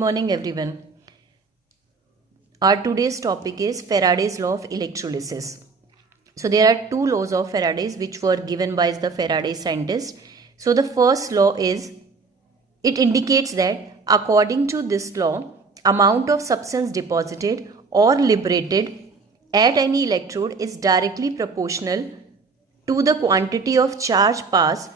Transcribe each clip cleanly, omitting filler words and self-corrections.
morning everyone. Our today's topic is Faraday's law of electrolysis. So there are two laws of Faraday's which were given by the Faraday scientist. So the first law is, it indicates that according to this law, amount of substance deposited or liberated at any electrode is directly proportional to the quantity of charge passed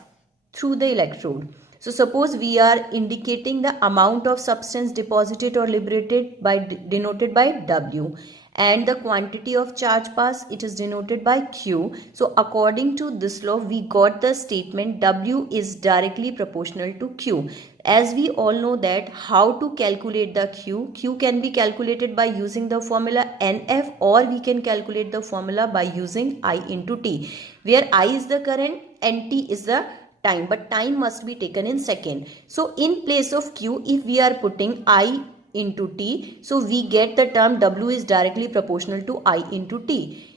through the electrode. So suppose we are indicating the amount of substance deposited or liberated by denoted by W, and the quantity of charge pass, it is denoted by Q. So according to this law, we got the statement W is directly proportional to Q. As we all know that how to calculate the Q can be calculated by using the formula NF, or we can calculate the formula by using I into T, where I is the current and T is the time, but time must be taken in second. So in place of Q, if we are putting I into T, so we get the term W is directly proportional to I into T.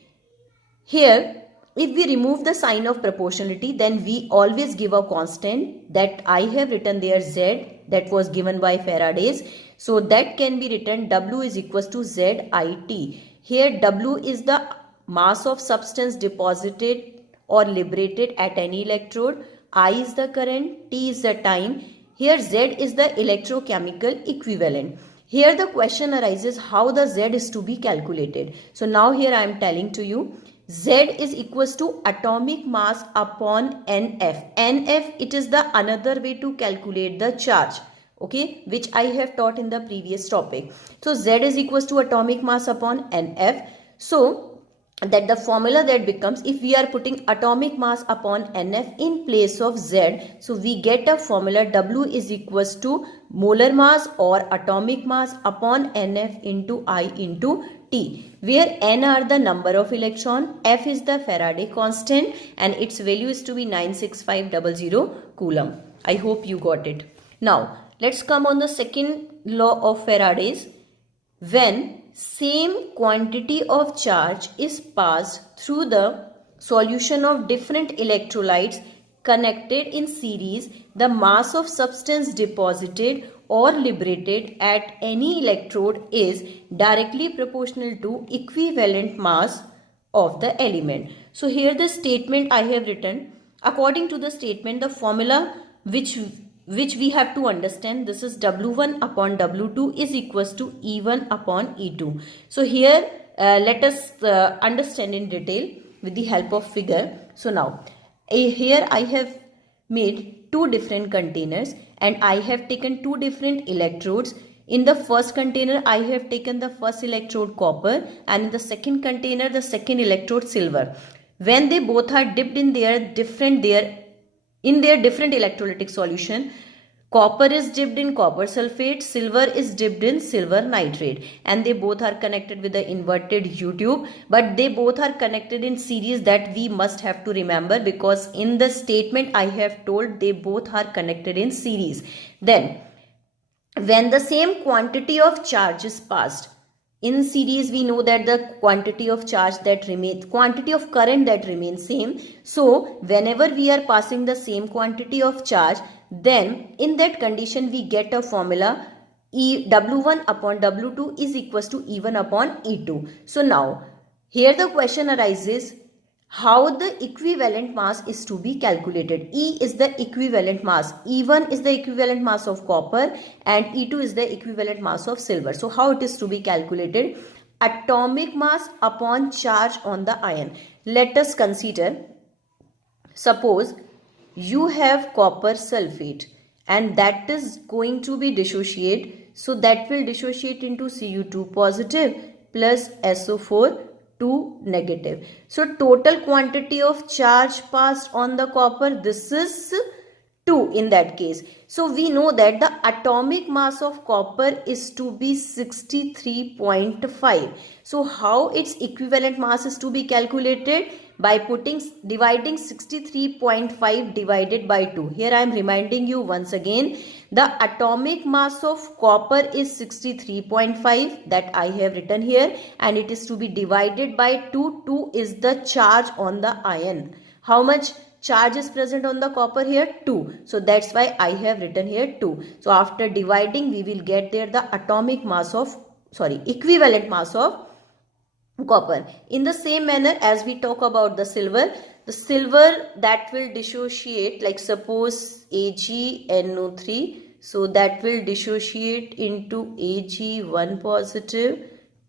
Here, if we remove the sign of proportionality, then we always give a constant that I have written there Z, that was given by Faraday's. So that can be written W is equals to ZIT. Here W is the mass of substance deposited or liberated at any electrode. I is the current, T is the time. Here Z is the electrochemical equivalent. Here the question arises how the Z is to be calculated. So now here I am telling to you, Z is equals to atomic mass upon NF. NF, it is the another way to calculate the charge, okay, which I have taught in the previous topic. So Z is equals to atomic mass upon NF. So that the formula that becomes, if we are putting atomic mass upon NF in place of Z, so we get a formula W is equals to molar mass or atomic mass upon NF into I into T, where N are the number of electron, F is the Faraday constant, and its value is to be 96500 Coulomb. I hope you got it. Now let's come on the second law of Faraday's. When same quantity of charge is passed through the solution of different electrolytes connected in series, the mass of substance deposited or liberated at any electrode is directly proportional to equivalent mass of the element. So here the statement I have written, according to the statement, the formula which we have to understand, this is W1 upon W2 is equals to E1 upon E2. So here let us understand in detail with the help of figure. So now here I have made two different containers and I have taken two different electrodes. In the first container I have taken the first electrode copper, and in the second container the second electrode silver. When they both are dipped in their different electrolytic solution, copper is dipped in copper sulfate, silver is dipped in silver nitrate, and they both are connected with the inverted U-tube, but they both are connected in series. That we must have to remember, because in the statement I have told they both are connected in series. Then when the same quantity of charge is passed in series, we know that the quantity of charge that remains, quantity of current that remains same. So whenever we are passing the same quantity of charge, then in that condition we get a formula W1 upon W2 is equals to E1 upon E2. So now here the question arises how the equivalent mass is to be calculated. E is the equivalent mass, E1 is the equivalent mass of copper, and E2 is the equivalent mass of silver. So how it is to be calculated? Atomic mass upon charge on the ion. Let us consider, suppose you have copper sulfate and that is going to be dissociate. So that will dissociate into Cu2 positive plus SO4 2 negative. So total quantity of charge passed on the copper, this is 2 in that case. So we know that the atomic mass of copper is to be 63.5. So how its equivalent mass is to be calculated? By dividing 63.5 divided by 2. Here I am reminding you once again, the atomic mass of copper is 63.5 that I have written here, and it is to be divided by 2. 2 is the charge on the ion. How much charge is present on the copper here? 2. So that's why I have written here 2. So after dividing, we will get there the equivalent mass of copper. In the same manner as we talk about the silver that will dissociate, like suppose AgNO3, so that will dissociate into Ag1 positive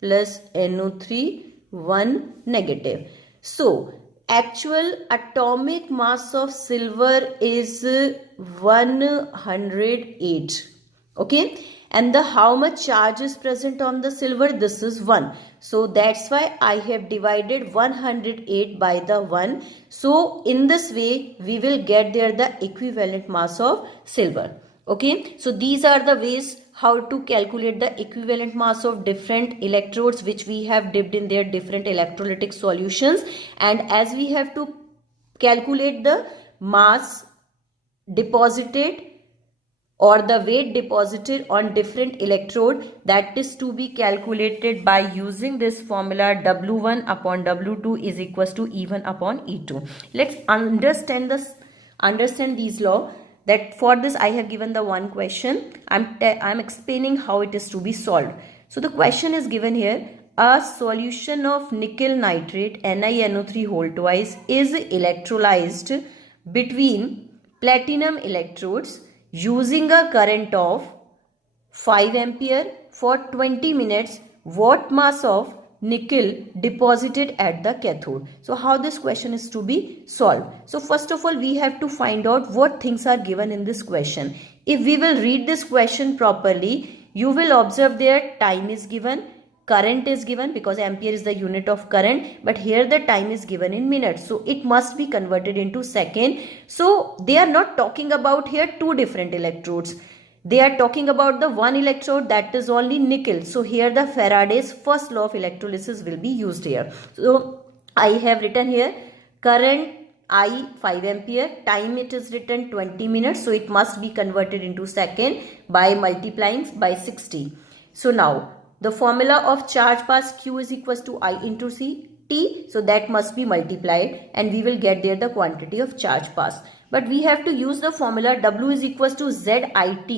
plus NO3 1 negative. So actual atomic mass of silver is 108. Okay, and the how much charge is present on the silver? This is 1. So that's why I have divided 108 by the 1. So in this way we will get there the equivalent mass of silver. Okay, so these are the ways how to calculate the equivalent mass of different electrodes which we have dipped in their different electrolytic solutions. And as we have to calculate the mass deposited or the weight deposited on different electrode, that is to be calculated by using this formula W1 upon W2 is equals to E1 upon E2. Let's understand these law. That for this I have given the one question. I'm explaining how it is to be solved. So the question is given here: a solution of nickel nitrate NiNO3 whole twice is electrolyzed between platinum electrodes using a current of 5 ampere for 20 minutes. What mass of nickel deposited at the cathode? So how this question is to be solved? So first of all, we have to find out what things are given in this question. If we will read this question properly, you will observe there time is given, current is given, because ampere is the unit of current, but here the time is given in minutes, so it must be converted into second. So they are not talking about here two different electrodes. They are talking about the one electrode, that is only nickel. So here the Faraday's first law of electrolysis will be used here. So I have written here current I 5 ampere, time it is written 20 minutes. So it must be converted into second by multiplying by 60. So now the formula of charge pass Q is equals to I into C T. So that must be multiplied and we will get there the quantity of charge pass. But we have to use the formula W is equals to ZIT.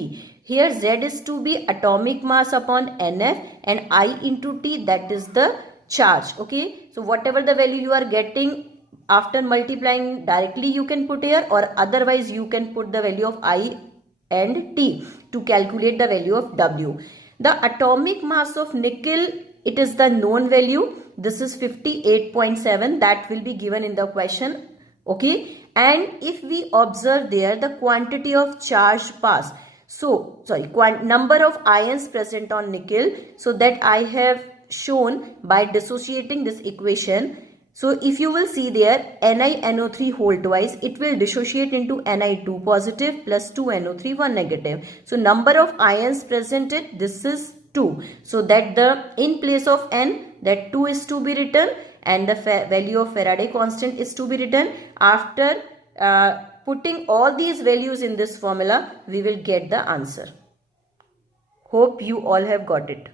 Here Z is to be atomic mass upon NF and I into T, that is the charge. Okay, so whatever the value you are getting after multiplying, directly you can put here, or otherwise you can put the value of I and T to calculate the value of W. The atomic mass of nickel, it is the known value. This is 58.7, that will be given in the question. Okay, and if we observe there the quantity of charge pass, so number of ions present on nickel, so that I have shown by dissociating this equation. So if you will see there NiNO3 whole twice, it will dissociate into Ni2 positive plus 2NO3 1 negative. So number of ions presented, this is 2. So that the in place of N, that 2 is to be written and the value of Faraday constant is to be written. After putting all these values in this formula, we will get the answer. Hope you all have got it.